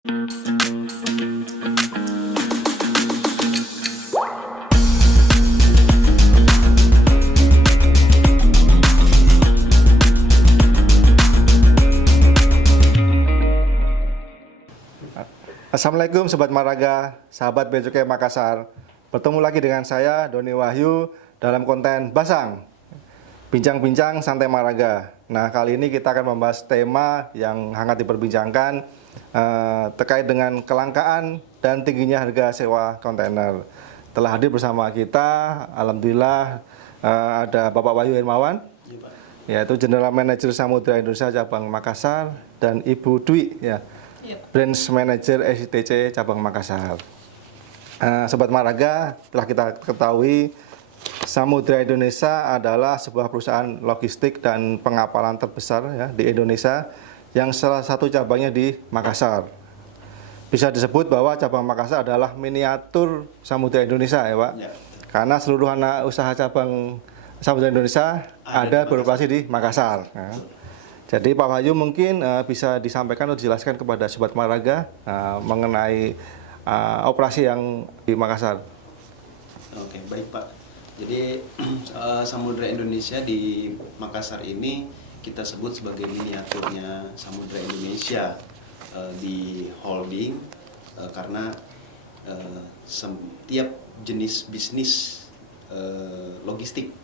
Assalamualaikum Sobat Maraga, sahabat Bea Cukai Makassar. Bertemu lagi dengan saya, Doni Wahyu, dalam konten Basang, Bincang-bincang Santai Maraga. Nah, kali ini kita akan membahas tema yang hangat diperbincangkan terkait dengan kelangkaan dan tingginya harga sewa kontainer. Telah hadir bersama kita, Alhamdulillah, ada Bapak Wahyu Hermawan, yaitu General Manager Samudra Indonesia Cabang Makassar, dan Ibu Dwi, Branch Manager SITC Cabang Makassar. Sobat Maraga, telah kita ketahui Samudra Indonesia adalah sebuah perusahaan logistik dan pengapalan terbesar di Indonesia, yang salah satu cabangnya di Makassar. Bisa disebut bahwa cabang Makassar adalah miniatur Samudra Indonesia, ya Pak. Ya. Karena seluruh anak usaha cabang Samudra Indonesia ada beroperasi di Makassar. Ya. Jadi Pak Wahyu mungkin bisa disampaikan atau dijelaskan kepada Sobat Maraga mengenai operasi yang di Makassar. Oke, baik Pak. Jadi Samudra Indonesia di Makassar ini kita sebut sebagai miniaturnya Samudra Indonesia di holding karena setiap jenis bisnis logistik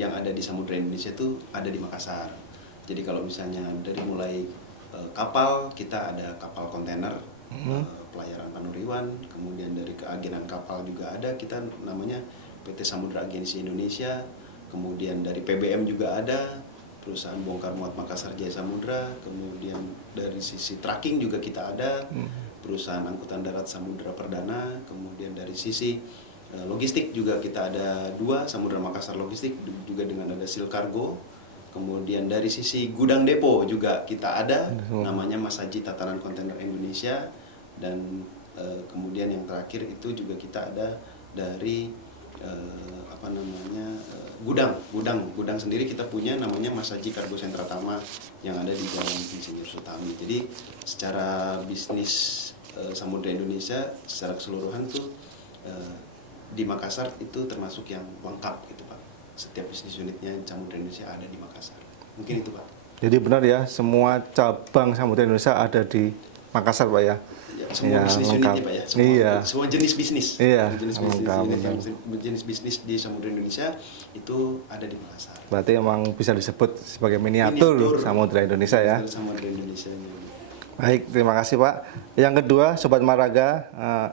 yang ada di Samudra Indonesia itu ada di Makassar. Jadi kalau misalnya dari mulai kapal, kita ada kapal kontainer, pelayaran Panuriwan, kemudian dari keagenan kapal juga ada, kita namanya PT Samudra Agensi Indonesia, kemudian dari PBM juga ada, perusahaan bongkar muat Makassar Jaya Samudra, kemudian dari sisi tracking juga kita ada, perusahaan angkutan darat Samudra Perdana, kemudian dari sisi logistik juga kita ada dua, Samudra Makassar Logistik juga dengan ada Sil Cargo. Kemudian dari sisi gudang depo juga kita ada, namanya Masaji Tatanan Kontainer Indonesia, dan kemudian yang terakhir itu juga kita ada dari gudang sendiri kita punya, namanya Masaji Kargo Sentra Tama yang ada di Jalan Insinyur Sutami. Jadi secara bisnis Samudra Indonesia secara keseluruhan tuh di Makassar itu termasuk yang lengkap gitu Pak. Setiap bisnis unitnya Samudra Indonesia ada di Makassar. Mungkin itu Pak. Jadi benar ya, semua cabang Samudra Indonesia ada di Makassar Pak ya? Ya, semua bisnis unitnya Pak ya? Semua jenis bisnis. Iya, jenis bisnis di Samudra Indonesia itu ada di Makassar. Berarti emang bisa disebut sebagai miniatur Samudra Indonesia ya? Samudra Indonesia. Baik, terima kasih Pak. Yang kedua, Sobat Maraga,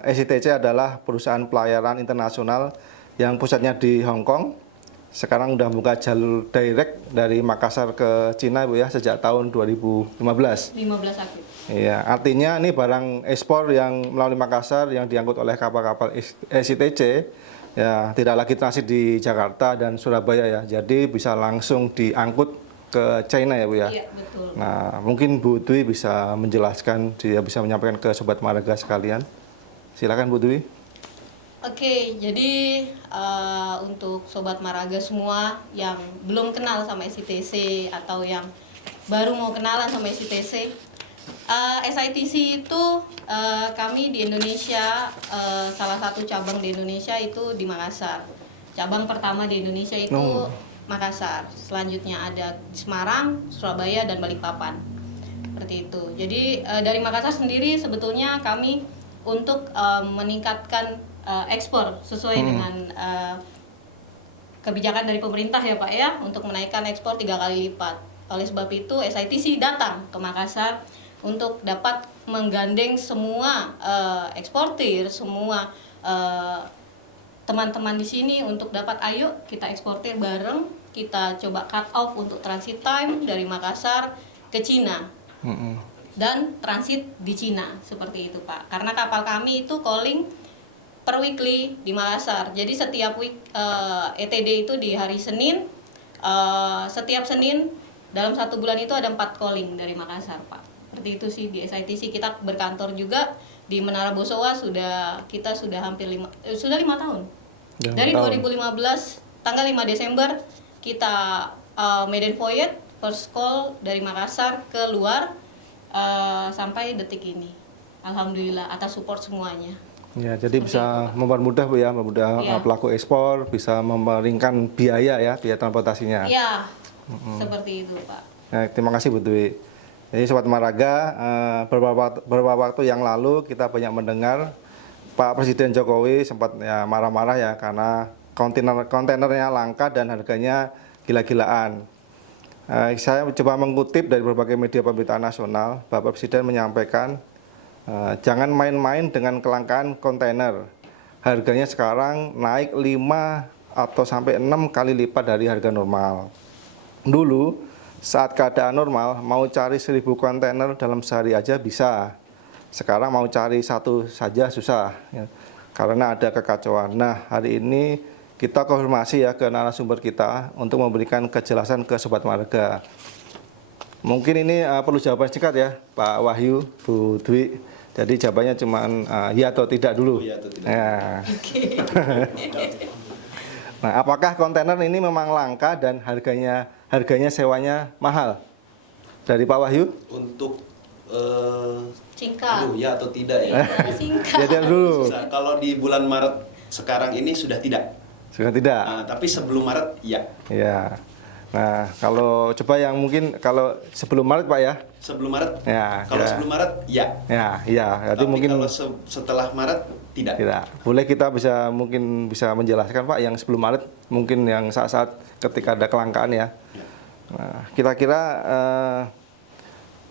SITC adalah perusahaan pelayaran internasional yang pusatnya di Hong Kong. Sekarang udah buka jalur direct dari Makassar ke Cina Bu ya, sejak tahun 2015. 15 akhir. Iya, artinya ini barang ekspor yang melalui Makassar yang diangkut oleh kapal-kapal SITC ya, tidak lagi transit di Jakarta dan Surabaya ya. Jadi bisa langsung diangkut ke China ya Bu ya. Iya, betul. Nah, mungkin Bu Dwi bisa menjelaskan, dia bisa menyampaikan ke Sobat Maraga sekalian. Silakan Bu Dwi. Oke, jadi untuk Sobat Maraga semua yang belum kenal sama SITC atau yang baru mau kenalan sama SITC, SITC itu kami di Indonesia, salah satu cabang di Indonesia itu di Makassar. Cabang pertama di Indonesia itu Makassar. Selanjutnya ada di Semarang, Surabaya, dan Balikpapan. Seperti itu. Jadi dari Makassar sendiri sebetulnya kami untuk meningkatkan ekspor sesuai dengan kebijakan dari pemerintah ya Pak ya, untuk menaikkan ekspor 3 kali lipat. Oleh sebab itu SITC datang ke Makassar untuk dapat menggandeng semua eksportir, semua teman-teman di sini untuk dapat ayo kita eksportir bareng, kita coba cut off untuk transit time dari Makassar ke Cina. Dan transit di Cina, seperti itu Pak. Karena kapal kami itu calling per weekly di Makassar. Jadi setiap ETD itu di hari Senin, setiap Senin dalam 1 bulan itu ada 4 calling dari Makassar Pak. Seperti itu sih di SITC. Kita berkantor juga di Menara Bosowa, kita sudah hampir 5 tahun. Dari 2015 tanggal 5 Desember kita maiden voyage first call dari Makassar ke luar sampai detik ini. alhamdulillah atas support semuanya. Ya, jadi bisa mempermudah Bu ya, mempermudah Iya. pelaku ekspor, bisa memeringkan biaya ya, biaya transportasinya. Ya, seperti itu Pak. Nah, terima kasih Bu Dwi. Jadi Sobat Maraga, beberapa waktu yang lalu kita banyak mendengar Pak Presiden Jokowi sempat ya marah-marah ya karena kontainernya langka dan harganya gila-gilaan. Saya coba mengutip dari berbagai media pemberitaan nasional, Bapak Presiden menyampaikan jangan main-main dengan kelangkaan kontainer. Harganya sekarang naik 5 atau sampai 6 kali lipat dari harga normal. Dulu saat keadaan normal mau cari 1000 kontainer dalam sehari aja bisa. Sekarang mau cari satu saja susah ya, karena ada kekacauan. Nah, hari ini kita konfirmasi ya ke narasumber kita untuk memberikan kejelasan ke Sobat Maraga. Mungkin ini perlu jawaban singkat ya Pak Wahyu, Bu Dwi. Jadi jawabannya cuma ya atau tidak dulu. Ya atau tidak. Ya. Nah, apakah kontainer ini memang langka dan harganya sewanya mahal? Dari Pak Wahyu? Untuk Singkat. aduh, ya atau tidak ya? Singkat. Jadi dulu. Susah. Kalau di bulan Maret sekarang ini sudah tidak. Sudah tidak? Tapi sebelum Maret ya. Ya. Nah, kalau coba yang mungkin kalau sebelum Maret Pak ya? Sebelum Maret? Ya. Kalau ya. sebelum Maret ya. Ya, iya. Jadi Tapi mungkin kalau setelah Maret tidak. tidak. Boleh kita mungkin bisa menjelaskan Pak yang sebelum Maret, mungkin yang saat-saat ketika ada kelangkaan ya. Ya. Nah, kira-kira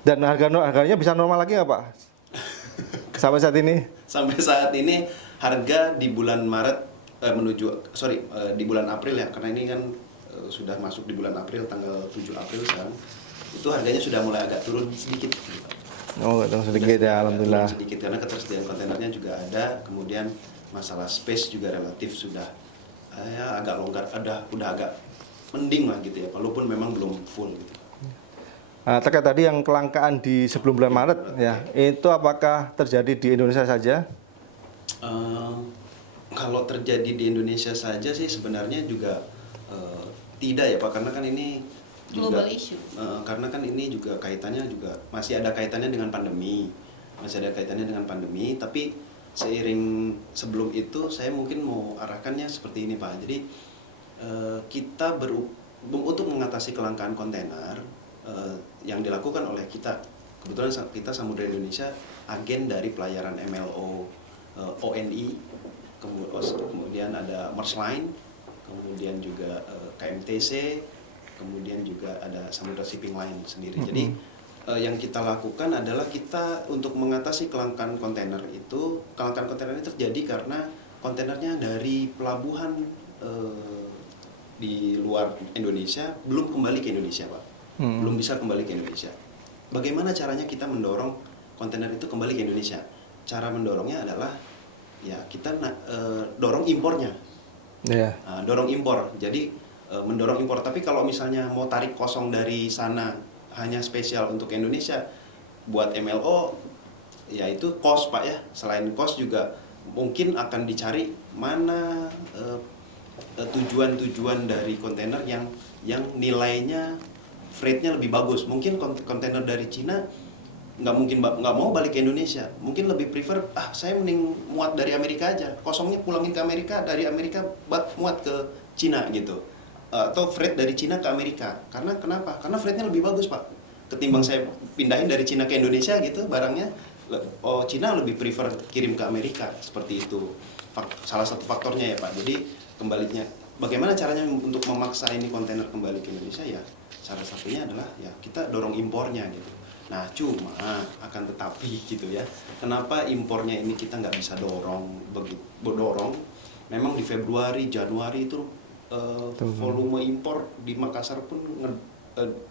dan harganya bisa normal lagi nggak Pak? Sampai saat ini? Sampai saat ini harga di bulan Maret di bulan April ya, karena ini kan sudah masuk di bulan April, tanggal 7 April sekarang, itu harganya sudah mulai agak turun sedikit. Oh, sedikit ya, alhamdulillah. Turun sedikit karena ketersediaan kontainernya juga ada, kemudian masalah space juga relatif sudah ya agak longgar, udah agak mending lah gitu ya, walaupun memang belum full gitu. Terkait tadi yang kelangkaan di sebelum bulan Maret ya, itu apakah terjadi di Indonesia saja? Kalau terjadi di Indonesia saja sih sebenarnya juga tidak ya Pak, karena kan ini juga Global issue. karena kan ini juga kaitannya juga masih ada kaitannya dengan pandemi, tapi seiring sebelum itu saya mungkin mau arahkannya seperti ini Pak. Jadi kita untuk mengatasi kelangkaan kontainer yang dilakukan oleh kita, kebetulan kita Samudra Indonesia agen dari pelayaran MLO ONI, kemudian ada Maersk, kemudian juga KMTC, kemudian juga ada Samudra Shipping Line sendiri. Jadi yang kita lakukan adalah kita untuk mengatasi kelangkaan kontainer itu, kelangkaan kontainer ini terjadi karena kontainernya dari pelabuhan di luar Indonesia belum kembali ke Indonesia Pak, belum bisa kembali ke Indonesia. Bagaimana caranya kita mendorong kontainer itu kembali ke Indonesia? Cara mendorongnya adalah ya kita dorong impornya. Iya. Dorong impor. Jadi mendorong impor. Tapi kalau misalnya mau tarik kosong dari sana hanya spesial untuk Indonesia buat MLO, ya itu cost Pak ya. Selain cost juga mungkin akan dicari mana tujuan-tujuan dari kontainer yang nilainya freight-nya lebih bagus. Mungkin kontainer dari Cina nggak mau balik ke Indonesia, mungkin lebih prefer saya mending muat dari Amerika aja, kosongnya pulangin ke Amerika, dari Amerika muat ke Cina gitu, atau freight dari Cina ke Amerika. Karena kenapa? Karena freight-nya lebih bagus Pak, ketimbang saya pindahin dari Cina ke Indonesia gitu barangnya. Cina lebih prefer kirim ke Amerika, seperti itu salah satu faktornya ya Pak. Jadi kembalinya bagaimana caranya untuk memaksa ini kontainer kembali ke Indonesia ya, salah satunya adalah ya kita dorong impornya gitu. Nah cuma akan tetapi gitu ya, kenapa impornya ini kita nggak bisa dorong memang di Februari, Januari itu volume impor di Makassar pun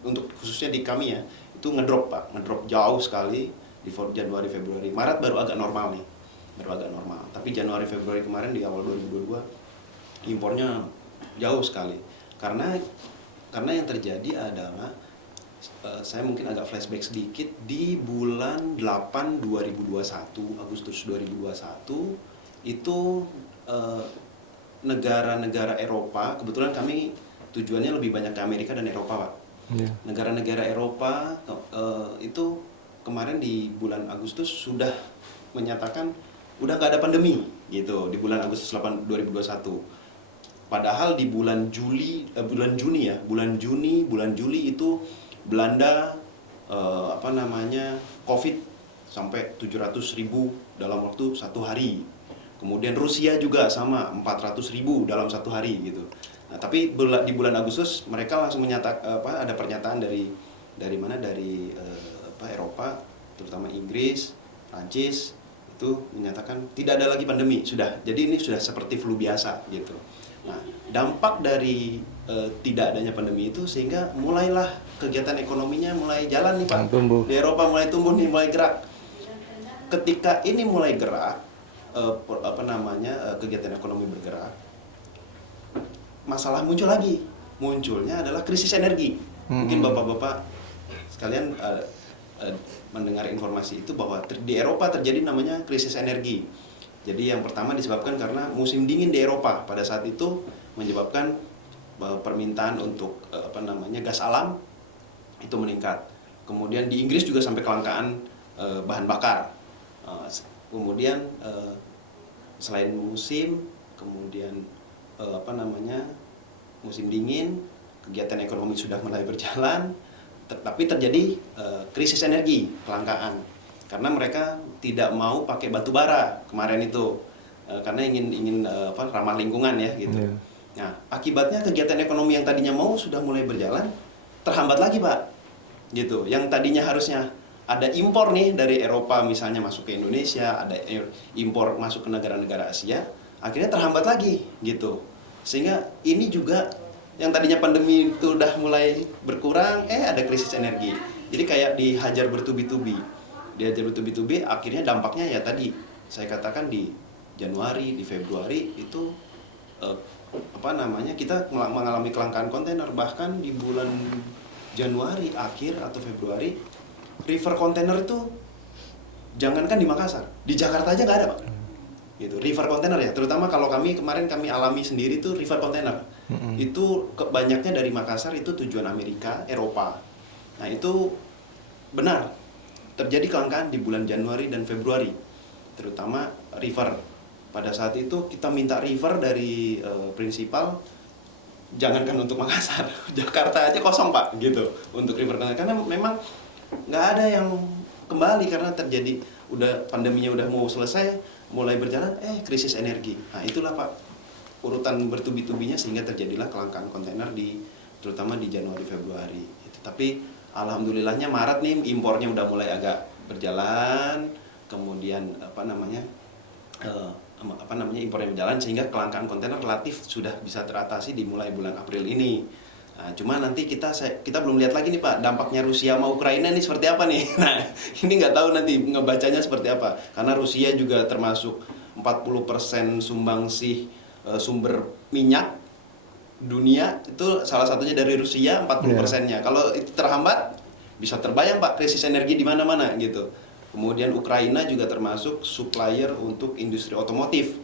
untuk khususnya di kami ya, itu ngedrop Pak, ngedrop jauh sekali di Januari, Februari. Maret baru agak normal nih, tapi Januari, Februari kemarin di awal 2022 impornya jauh sekali, karena yang terjadi adalah saya mungkin agak flashback sedikit, di bulan 8 2021, Agustus 2021 itu negara-negara Eropa, kebetulan kami tujuannya lebih banyak ke Amerika dan Eropa Pak. Negara-negara Eropa itu kemarin di bulan Agustus sudah menyatakan udah nggak ada pandemi gitu di bulan Agustus 2021. Padahal di bulan Juni bulan Juli itu Belanda COVID sampai 700.000 dalam waktu 1 hari. Kemudian Rusia juga sama 400.000 dalam 1 hari gitu. Nah, tapi di bulan Agustus mereka langsung menyatakan ada pernyataan dari Eropa, terutama Inggris, Prancis itu menyatakan tidak ada lagi pandemi, sudah. Jadi ini sudah seperti flu biasa gitu. Nah, dampak dari tidak adanya pandemi itu sehingga mulailah kegiatan ekonominya mulai jalan nih Pak. Tumbuh. Di Eropa mulai tumbuh nih, mulai gerak. Ketika ini mulai gerak, kegiatan ekonomi bergerak, masalah muncul lagi. Munculnya adalah krisis energi. Mungkin Bapak-bapak sekalian mendengar informasi itu bahwa di Eropa terjadi namanya krisis energi. Jadi yang pertama disebabkan karena musim dingin di Eropa pada saat itu menyebabkan permintaan untuk gas alam itu meningkat. Kemudian di Inggris juga sampai kelangkaan bahan bakar. Kemudian selain musim, kemudian musim dingin, kegiatan ekonomi sudah mulai berjalan, tapi terjadi krisis energi, kelangkaan. Karena mereka tidak mau pakai batu bara kemarin itu, karena ingin ramah lingkungan ya gitu. Yeah. Nah, akibatnya kegiatan ekonomi yang tadinya sudah mulai berjalan terhambat lagi Pak, gitu. Yang tadinya harusnya ada impor nih dari Eropa misalnya masuk ke Indonesia, ada impor masuk ke negara-negara Asia, akhirnya terhambat lagi gitu. Sehingga ini juga yang tadinya pandemi itu udah mulai berkurang, ada krisis energi. Jadi kayak dihajar bertubi-tubi. Akhirnya dampaknya ya tadi saya katakan di Januari, di Februari itu kita mengalami kelangkaan kontainer. Bahkan di bulan Januari akhir atau Februari river kontainer itu jangankan di Makassar, di Jakarta aja nggak ada Pak. Gitu, river kontainer ya, terutama kalau kami alami sendiri tuh river kontainer. Itu banyaknya dari Makassar itu tujuan Amerika, Eropa. Nah, itu benar terjadi kelangkaan di bulan Januari dan Februari, terutama river. Pada saat itu kita minta river dari prinsipal, jangankan untuk Makassar, Jakarta aja kosong Pak, gitu, untuk river kontainer. Karena memang nggak ada yang kembali karena terjadi pandeminya udah mau selesai, mulai berjalan, krisis energi. Nah, itulah Pak urutan bertubi-tubinya sehingga terjadilah kelangkaan kontainer terutama di Januari Februari. Gitu. Tapi alhamdulillahnya Maret nih impornya udah mulai agak berjalan, kemudian impornya berjalan sehingga kelangkaan kontainer relatif sudah bisa teratasi dimulai bulan April ini. Nah, cuma nanti kita belum lihat lagi nih Pak dampaknya Rusia sama Ukraina nih seperti apa nih. Nah, ini nggak tahu nanti ngebacanya seperti apa. Karena Rusia juga termasuk 40% sumbangsih sumber minyak dunia, itu salah satunya dari Rusia 40%-nya. Kalau itu terhambat bisa terbayang Pak krisis energi di mana-mana gitu. Kemudian Ukraina juga termasuk supplier untuk industri otomotif.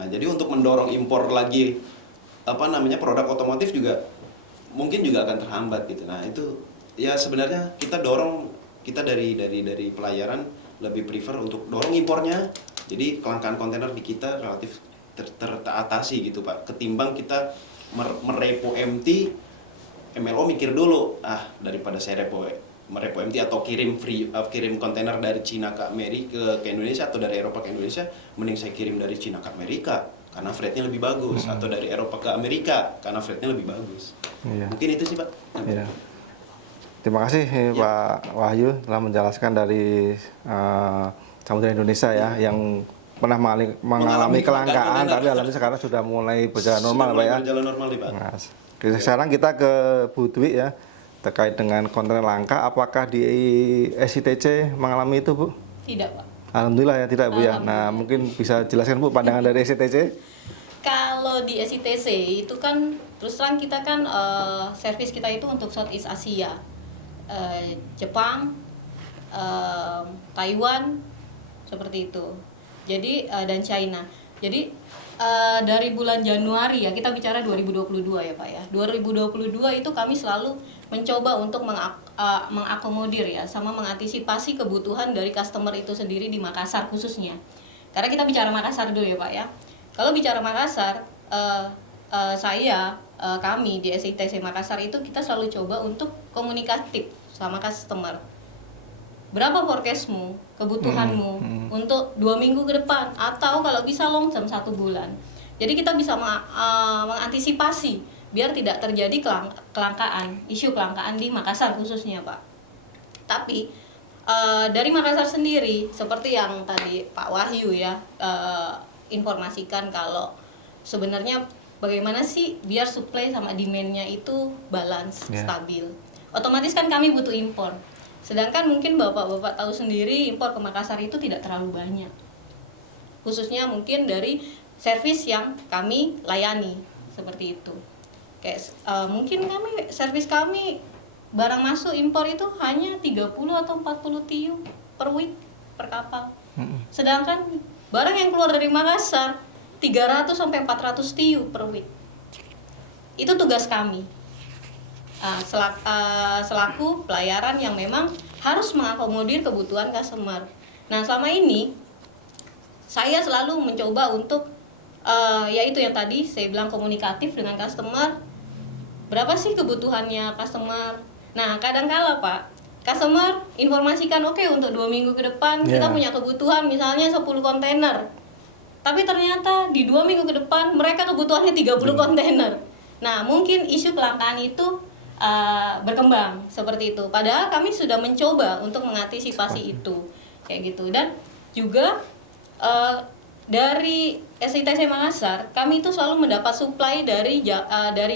Nah, jadi untuk mendorong impor lagi produk otomotif juga mungkin juga akan terhambat gitu. Nah, itu ya sebenarnya kita dari pelayaran lebih prefer untuk dorong impornya. Jadi kelangkaan kontainer di kita relatif teratasi gitu Pak. Ketimbang kita merepo empty, MLO mikir dulu, daripada saya merepo empty atau kirim kontainer dari Cina ke Amerika ke Indonesia atau dari Eropa ke Indonesia, mending saya kirim dari Cina ke Amerika karena freight-nya lebih bagus, atau dari Eropa ke Amerika karena freight-nya lebih bagus. Iya. Mungkin itu sih Pak. Iya. Terima kasih Pak Wahyu telah menjelaskan dari Samudra Indonesia ya yang pernah mengalami kelangkaan, tapi alhamdulillah sekarang sudah mulai berjalan normal Pak ya. Berjalan normal nih Pak. Nah, sekarang kita ke Bu Dwi ya, terkait dengan kontainer langka. Apakah di SITC mengalami itu Bu? Tidak Pak. Alhamdulillah ya tidak Bu ya. Nah mungkin bisa jelaskan Bu pandangan dari SITC. Kalau di SITC itu kan terus terang kita kan servis kita itu untuk Southeast Asia, Jepang, Taiwan seperti itu. Jadi dan China. Jadi dari bulan Januari ya, kita bicara 2022 ya Pak ya. 2022 itu kami selalu mencoba untuk mengakomodir ya, sama mengantisipasi kebutuhan dari customer itu sendiri di Makassar khususnya. Karena kita bicara Makassar dulu ya Pak ya. Kalau bicara Makassar, kami di SITC Makassar itu kita selalu coba untuk komunikatif sama customer. Berapa forecastmu, kebutuhanmu untuk 2 minggu ke depan, atau kalau bisa long term 1 bulan. Jadi kita bisa mengantisipasi biar tidak terjadi kelangkaan, isu kelangkaan di Makassar khususnya Pak. Tapi dari Makassar sendiri, seperti yang tadi Pak Wahyu ya informasikan, kalau sebenarnya bagaimana sih biar supply sama demand-nya itu balance, stabil. Otomatis kan kami butuh impor. Sedangkan mungkin bapak-bapak tahu sendiri, impor ke Makassar itu tidak terlalu banyak. Khususnya mungkin dari servis yang kami layani, seperti itu. Kayak mungkin servis kami barang masuk impor itu hanya 30 atau 40 TEU per week per kapal. Sedangkan barang yang keluar dari Makassar 300 sampai 400 TEU per week. Itu tugas kami. Selaku pelayaran yang memang harus mengakomodir kebutuhan customer. Nah, selama ini saya selalu mencoba untuk yaitu yang tadi saya bilang, komunikatif dengan customer. Berapa sih kebutuhannya customer? Nah, kadang-kala Pak, customer informasikan oke, untuk 2 minggu ke depan kita punya kebutuhan misalnya 10 kontainer. Tapi ternyata di 2 minggu ke depan mereka kebutuhannya 30 kontainer. Nah, mungkin isu kelangkaan itu berkembang seperti itu. Padahal kami sudah mencoba untuk mengantisipasi itu, kayak gitu. Dan juga dari SITC Makassar, kami itu selalu mendapat supply dari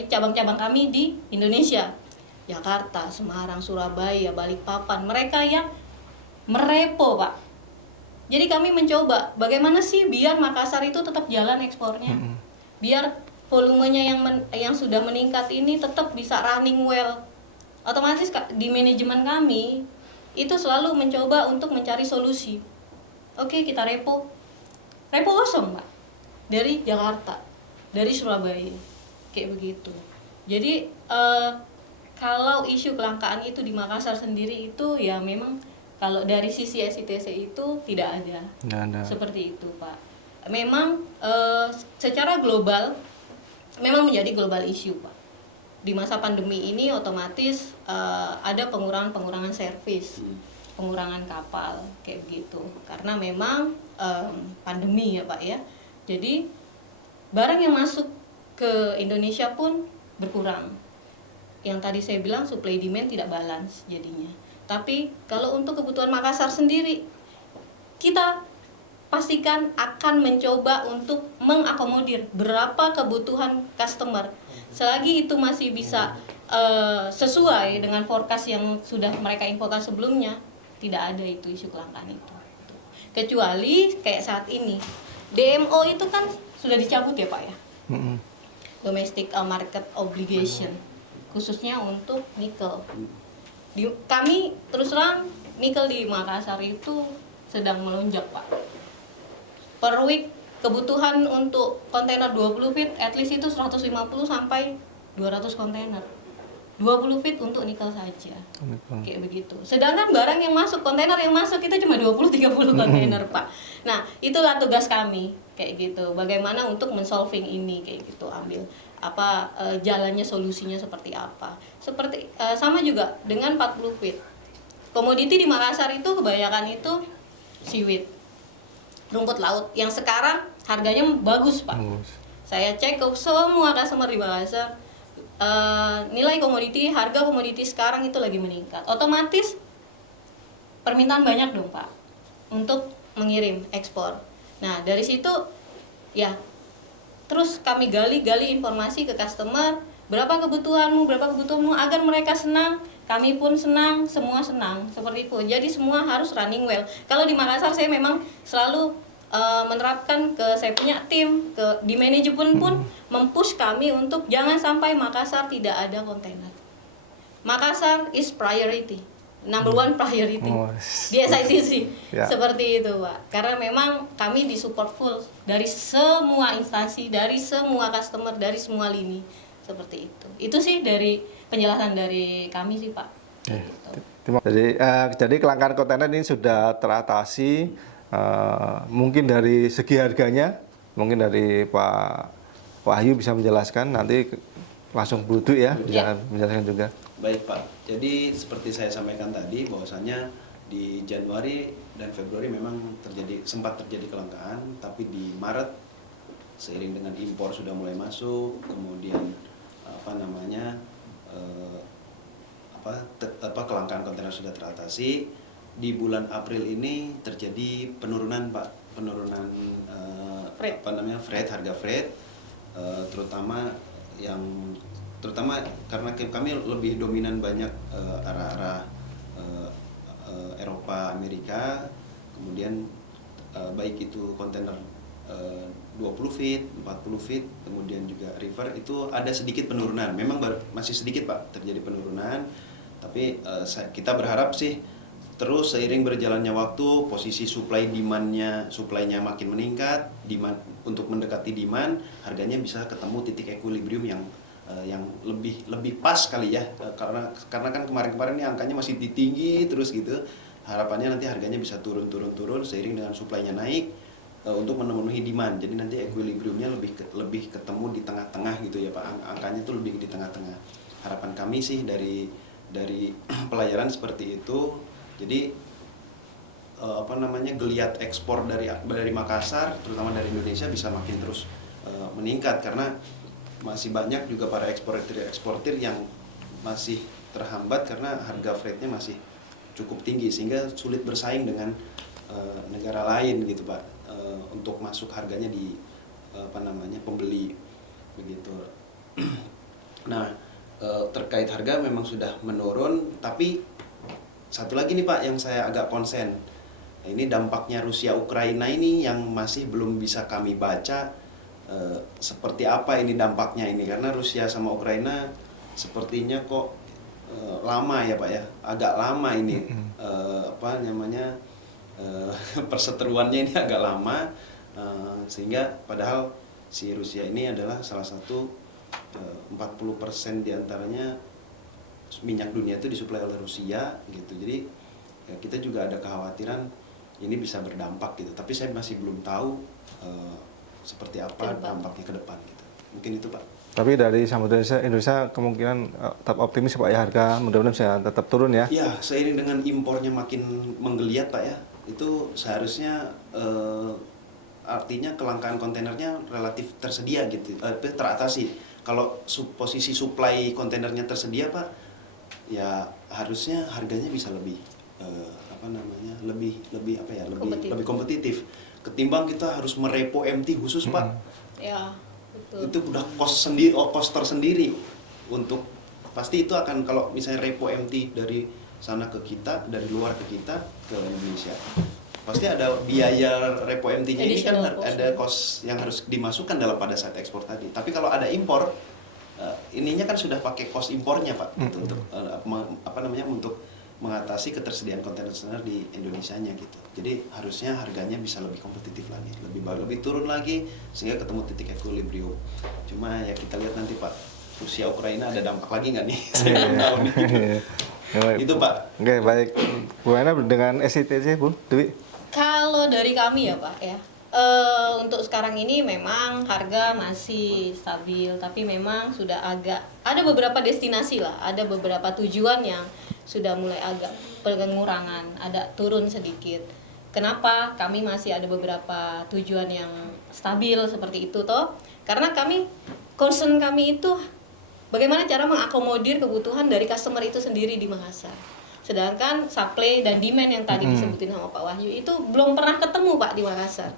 cabang-cabang kami di Indonesia, Jakarta, Semarang, Surabaya, Balikpapan. Mereka yang merepo Pak. Jadi kami mencoba bagaimana sih biar Makassar itu tetap jalan ekspornya, biar volumenya yang sudah meningkat ini tetap bisa running well. Otomatis di manajemen kami itu selalu mencoba untuk mencari solusi. Oke, kita repo kosong Pak, dari Jakarta, dari Surabaya, kayak begitu. Jadi kalau isu kelangkaan itu di Makassar sendiri itu ya memang kalau dari sisi SITC itu tidak ada. Seperti itu Pak. Memang secara global memang menjadi global issue Pak. Di masa pandemi ini otomatis ada pengurangan servis, pengurangan kapal kayak begitu. Karena memang pandemi ya Pak ya. Jadi barang yang masuk ke Indonesia pun berkurang. Yang tadi saya bilang supply demand tidak balance jadinya. Tapi kalau untuk kebutuhan Makassar sendiri, kita pastikan akan mencoba untuk mengakomodir berapa kebutuhan customer. Selagi itu masih bisa sesuai dengan forecast yang sudah mereka infokan sebelumnya, tidak ada itu isu kelangkaan itu. Kecuali kayak saat ini, DMO itu kan sudah dicabut ya Pak ya, Domestic Market Obligation, khususnya untuk nikel. Kami terus terang nikel di Makassar itu sedang melonjak Pak. Per week kebutuhan untuk kontainer 20 feet at least itu 150 sampai 200 kontainer. 20 feet untuk nikel saja. Kayak begitu. Sedangkan barang yang masuk, kontainer yang masuk itu cuma 20-30 kontainer, Pak. Nah, itulah tugas kami kayak gitu. Bagaimana untuk men-solving ini kayak gitu, ambil jalannya, solusinya seperti apa. Seperti sama juga dengan 40 feet. Komoditi di Makassar itu kebanyakan itu seaweed, rumput laut yang sekarang harganya bagus Pak. Saya cek ke semua customer di Makassar, nilai komoditi, harga komoditi sekarang itu lagi meningkat. Otomatis permintaan banyak dong Pak untuk mengirim ekspor. Nah dari situ ya terus kami gali informasi ke customer, berapa kebutuhanmu agar mereka senang, kami pun senang, semua senang, seperti itu. Jadi semua harus running well. Kalau di Makassar saya memang selalu menerapkan saya punya tim, di manajemen pun mempush kami untuk jangan sampai Makassar tidak ada kontainer. Makassar is priority. number one priority Oh, di SITC. Ya. Seperti itu Pak, karena memang kami disupport full dari semua instansi, dari semua customer, dari semua lini, seperti itu sih dari penjelasan dari kami sih Pak. Gitu. Jadi kelangkaan kontainer ini sudah teratasi. Mungkin dari segi harganya, mungkin dari Pak Wahyu bisa menjelaskan, nanti langsung Bu Dwi ya bisa menjelaskan juga. Baik Pak, jadi seperti saya sampaikan tadi bahwasanya di Januari dan Februari memang sempat terjadi kelangkaan, tapi di Maret seiring dengan impor sudah mulai masuk, kemudian kelangkaan kontainer sudah teratasi. Di bulan April ini terjadi penurunan Pak, penurunan harga freight, terutama karena kami lebih dominan banyak arah-arah Eropa, Amerika, kemudian baik itu kontainer 20 feet, 40 feet, kemudian juga river, itu ada sedikit penurunan. Memang masih sedikit Pak terjadi penurunan, tapi kita berharap sih terus seiring berjalannya waktu, posisi supply-nya makin meningkat, demand untuk mendekati demand, harganya bisa ketemu titik equilibrium yang lebih pas kali ya, karena kan kemarin ini angkanya masih tinggi terus gitu. Harapannya nanti harganya bisa turun seiring dengan supply-nya naik untuk memenuhi demand. Jadi nanti equilibriumnya lebih ketemu di tengah-tengah gitu ya Pak. Angkanya itu lebih di tengah-tengah. Harapan kami sih dari pelayaran seperti itu. Jadi geliat ekspor dari Makassar, terutama dari Indonesia, bisa makin terus meningkat, karena masih banyak juga para eksportir yang masih terhambat karena harga freightnya masih cukup tinggi, sehingga sulit bersaing dengan negara lain gitu Pak, untuk masuk harganya di pembeli begitu. Nah, terkait harga memang sudah menurun, tapi satu lagi nih Pak yang saya agak konsen. Nah, ini dampaknya Rusia Ukraina ini yang masih belum bisa kami baca seperti apa ini dampaknya ini, karena Rusia sama Ukraina sepertinya kok lama ya Pak ya, agak lama ini perseteruannya ini agak lama, sehingga padahal si Rusia ini adalah salah satu 40% diantaranya minyak dunia itu disuplai oleh Rusia gitu. Jadi ya, kita juga ada kekhawatiran ini bisa berdampak gitu, tapi saya masih belum tahu seperti apa dampaknya ke depan gitu. Mungkin itu Pak. Tapi dari Samudra Indonesia kemungkinan tetap optimis Pak ya, harga mudah-mudahan bisa tetap turun ya. Ya, seiring dengan impornya makin menggeliat Pak ya, itu seharusnya artinya kelangkaan kontainernya relatif tersedia gitu, teratasi. Kalau posisi supply kontainernya tersedia Pak, ya harusnya harganya bisa lebih lebih kompetitif ketimbang kita harus merepo MT khusus Pak. Ya, betul. Itu udah cost tersendiri untuk, pasti itu akan, kalau misalnya repo MT dari sana ke kita, dari luar ke kita ke Indonesia, pasti ada biaya repo MT-nya ini kan, ada cost yang harus dimasukkan dalam pada saat ekspor tadi. Tapi kalau ada impor, ininya kan sudah pakai cost impornya Pak, gitu, untuk untuk mengatasi ketersediaan kontainer di Indonesianya gitu. Jadi harusnya harganya bisa lebih kompetitif lagi, lebih turun lagi, sehingga ketemu titik equilibrium. Cuma ya kita lihat nanti Pak, Rusia Ukraina ada dampak lagi nggak nih? Saya belum tahu nih. Itu Pak. Oke, baik. Bagaimana dengan SITC Bu Dwi? Kalau dari kami ya Pak ya, untuk sekarang ini memang harga masih stabil, tapi memang sudah agak ada beberapa destinasi lah, ada beberapa tujuan yang sudah mulai agak pengurangan, ada turun sedikit. Kenapa? Kami masih ada beberapa tujuan yang stabil seperti itu toh? Karena concern kami itu bagaimana cara mengakomodir kebutuhan dari customer itu sendiri di Makassar. Sedangkan supply dan demand yang tadi disebutin sama Pak Wahyu itu belum pernah ketemu Pak di Makassar.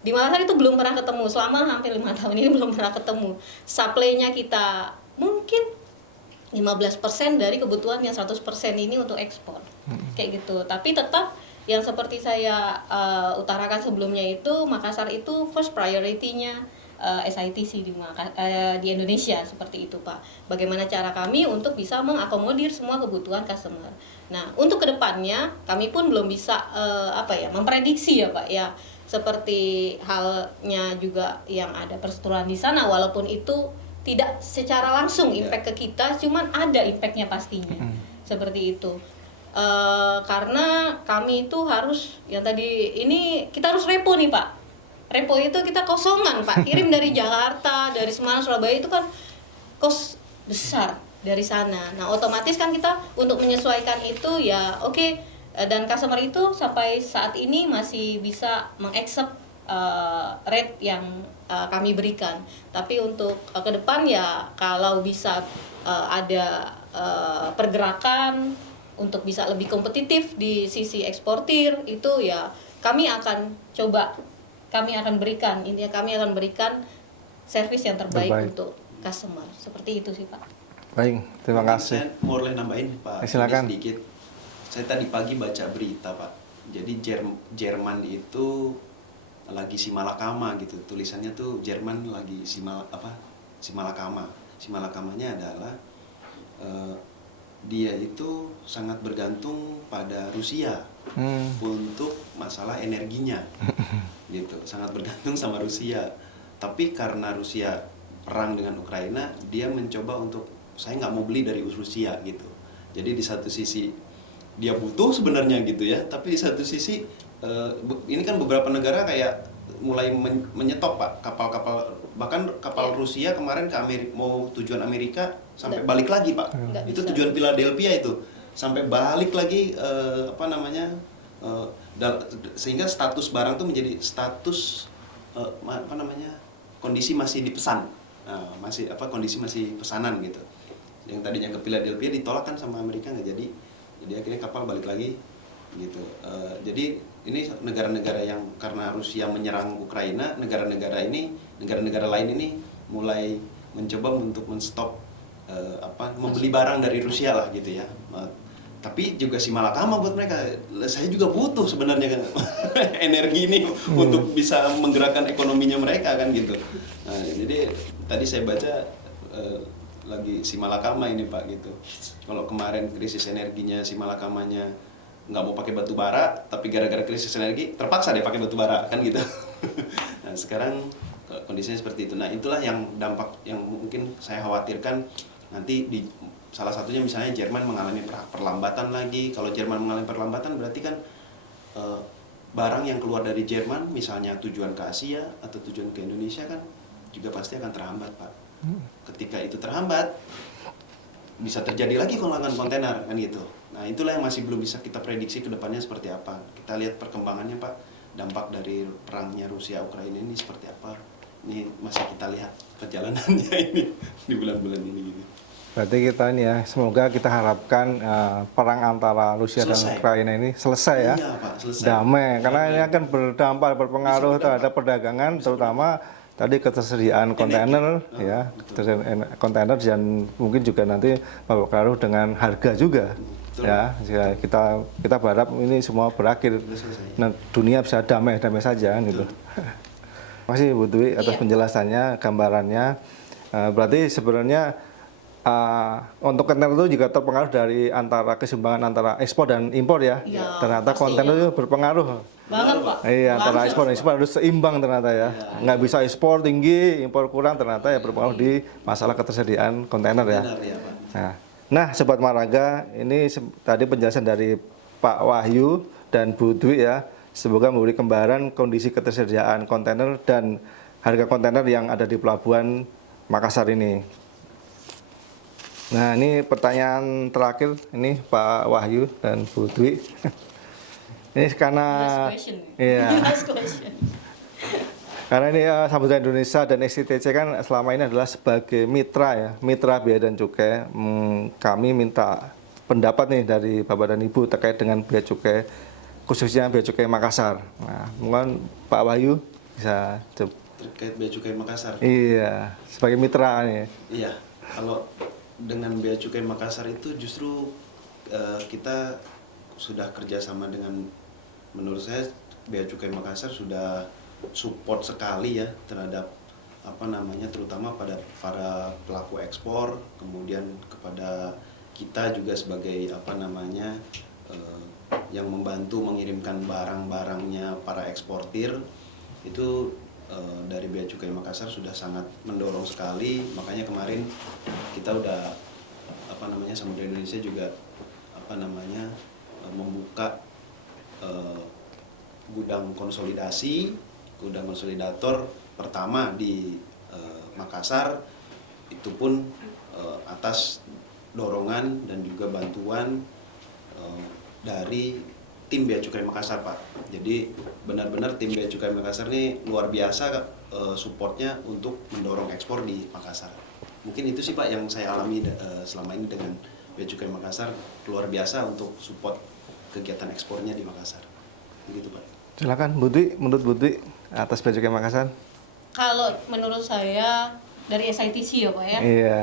Di Makassar itu belum pernah ketemu, selama hampir 5 tahun ini belum pernah ketemu. Supply-nya kita mungkin 15% dari kebutuhan yang 100% ini untuk ekspor. Kayak gitu. Tapi tetap yang seperti saya utarakan sebelumnya itu, Makassar itu first priority-nya SITC di Indonesia seperti itu Pak. Bagaimana cara kami untuk bisa mengakomodir semua kebutuhan customer. Nah untuk kedepannya kami pun belum bisa memprediksi ya Pak ya, seperti halnya juga yang ada perseteruan di sana, walaupun itu tidak secara langsung impact ke kita, cuman ada impactnya pastinya seperti itu. Karena kami itu harus yang tadi ini kita harus repo nih Pak. Repo itu kita kosongan Pak, kirim dari Jakarta, dari Semarang, Surabaya itu kan kos besar dari sana. Nah otomatis kan kita untuk menyesuaikan itu ya oke. Dan customer itu sampai saat ini masih bisa mengaccept rate yang kami berikan. Tapi untuk ke depan ya kalau bisa ada pergerakan untuk bisa lebih kompetitif di sisi eksportir itu ya kami akan coba, kami akan berikan, intinya kami akan berikan servis yang terbaik untuk customer. Seperti itu sih Pak. Baik, terima kasih. Saya boleh nambahin Pak, silakan. sedikit. Saya tadi pagi baca berita Pak. Jadi Jerman itu lagi simalakama gitu. Tulisannya tuh Jerman lagi simalakama. Simalakamanya adalah dia itu sangat bergantung pada Rusia untuk masalah energinya. Gitu, sangat bergantung sama Rusia. Tapi karena Rusia perang dengan Ukraina, dia mencoba untuk saya nggak mau beli dari Rusia gitu. Jadi di satu sisi dia butuh sebenarnya gitu ya, tapi di satu sisi ini kan beberapa negara kayak mulai menyetop Pak kapal-kapal, bahkan kapal Rusia kemarin ke Amerika, mau tujuan Amerika sampai balik lagi Pak. Itu bisa. tujuan Philadelphia itu sampai balik lagi sehingga status barang tuh menjadi status kondisi masih dipesan. Kondisi masih pesanan gitu. Yang tadinya ke Philadelphia ditolak kan sama Amerika nggak jadi akhirnya kapal balik lagi gitu. Jadi ini negara-negara yang karena Rusia menyerang Ukraina, negara-negara lain ini mulai mencoba untuk menstop membeli barang dari Rusia lah gitu ya. Tapi juga si malakama buat mereka, saya juga butuh sebenarnya kan energi ini untuk bisa menggerakkan ekonominya mereka kan gitu. Nah, jadi tadi saya baca lagi si malakama ini Pak gitu. Kalau kemarin krisis energinya si malakamanya nggak mau pakai batu bara, tapi gara-gara krisis energi terpaksa deh pakai batu bara kan gitu. Nah sekarang kondisinya seperti itu. Nah itulah yang dampak yang mungkin saya khawatirkan nanti di salah satunya misalnya Jerman mengalami perlambatan lagi. Kalau Jerman mengalami perlambatan berarti kan barang yang keluar dari Jerman misalnya tujuan ke Asia atau tujuan ke Indonesia kan juga pasti akan terhambat Pak. Ketika itu terhambat bisa terjadi lagi kelangan kontainer kan gitu. Nah itulah yang masih belum bisa kita prediksi ke depannya seperti apa. Kita lihat perkembangannya Pak, dampak dari perangnya Rusia Ukraina ini seperti apa. Ini masih kita lihat perjalanannya ini di bulan-bulan ini gitu. Berarti kita ini ya, semoga kita harapkan perang antara Rusia dan Ukraina ini selesai ya. Iya, Pak, selesai. Damai, karena ini akan berdampak, berpengaruh terhadap perdagangan, terutama tadi ketersediaan kontainer ya, ketersediaan kontainer dan mungkin juga nanti berpengaruh dengan harga juga. Ya, kita berharap ini semua berakhir. Nah, dunia bisa damai saja gitu. Terima kasih Bu Dwi atas penjelasannya, gambarannya. Berarti sebenarnya untuk kontainer itu juga terpengaruh dari keseimbangan antara ekspor dan impor ya. Ternyata kontainer itu berpengaruh. Banget Pak. Iya, antara ekspor dan impor harus seimbang ternyata ya. Nggak bisa ekspor tinggi, impor kurang, ternyata ya berpengaruh di masalah ketersediaan kontainer ya. Nah, Sobat Maraga, ini tadi penjelasan dari Pak Wahyu dan Bu Dwi ya. Semoga memberi gambaran kondisi ketersediaan kontainer dan harga kontainer yang ada di pelabuhan Makassar ini. Nah, ini pertanyaan terakhir ini Pak Wahyu dan Bu Dwi. Ini karena karena ini Samudra Indonesia dan SITC kan selama ini adalah sebagai mitra ya, mitra Bea dan Cukai. Kami minta pendapat nih dari Bapak dan Ibu terkait dengan Bea Cukai, khususnya Bea Cukai Makassar. Nah, mungkin Pak Wahyu bisa terkait Bea Cukai Makassar. Iya, sebagai mitra nih. Iya, kalau dengan Bea Cukai Makassar itu justru kita sudah kerjasama dengan, menurut saya Bea Cukai Makassar sudah support sekali ya terhadap terutama pada para pelaku ekspor, kemudian kepada kita juga sebagai yang membantu mengirimkan barang-barangnya para eksportir itu dari Bea Cukai Makassar sudah sangat mendorong sekali. Makanya kemarin kita udah Samudra Indonesia juga membuka gudang konsolidator pertama di Makassar, itu pun atas dorongan dan juga bantuan dari tim Bea Cukai Makassar, Pak. Jadi benar-benar tim Bea Cukai Makassar ini luar biasa supportnya untuk mendorong ekspor di Makassar. Mungkin itu sih Pak yang saya alami selama ini dengan Bea Cukai Makassar, luar biasa untuk support kegiatan ekspornya di Makassar. Begitu Pak. Silakan menurut Bu Dwi atas Bea Cukai Makassar. Kalau menurut saya dari SITC ya Pak ya. Iya.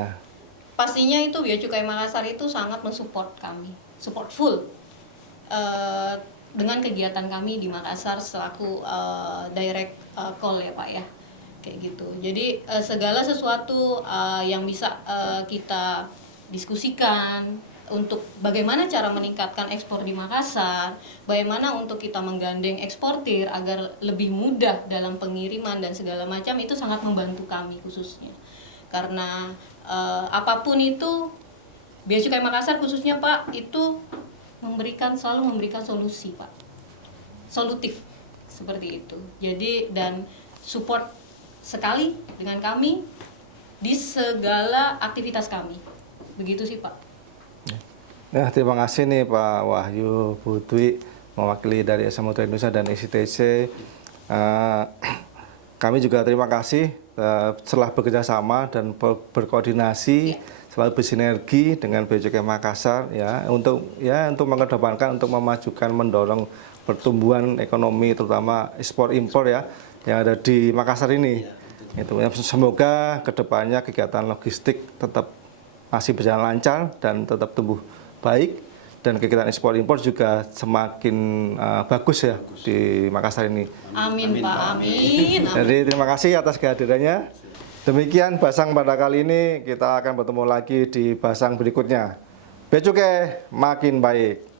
Pastinya itu Bea Cukai Makassar itu sangat mensupport kami, support full dengan kegiatan kami di Makassar selaku direct call ya Pak ya, kayak gitu. Jadi segala sesuatu yang bisa kita diskusikan untuk bagaimana cara meningkatkan ekspor di Makassar, bagaimana untuk kita menggandeng eksportir agar lebih mudah dalam pengiriman dan segala macam, itu sangat membantu kami khususnya. Karena apapun itu Bea Cukai Makassar khususnya Pak itu selalu memberikan solusi Pak, solutif seperti itu. Jadi dan support sekali dengan kami di segala aktivitas kami, begitu sih Pak. Nah, terima kasih nih Pak Wahyu, Bu Dwi, mewakili dari Samudra Indonesia dan SITC. Kami juga terima kasih setelah bekerja sama dan berkoordinasi, selalu bersinergi dengan Bea Cukai Makassar untuk mengedepankan, untuk memajukan, mendorong pertumbuhan ekonomi terutama ekspor impor yang ada di Makassar ini. Semoga kedepannya kegiatan logistik tetap masih berjalan lancar dan tetap tumbuh baik, dan kegiatan ekspor impor juga semakin bagus ya di Makassar ini. Amin Pak, amin. Jadi terima kasih atas kehadirannya. Demikian Basang pada kali ini, kita akan bertemu lagi di Basang berikutnya. Bea Cukai makin baik.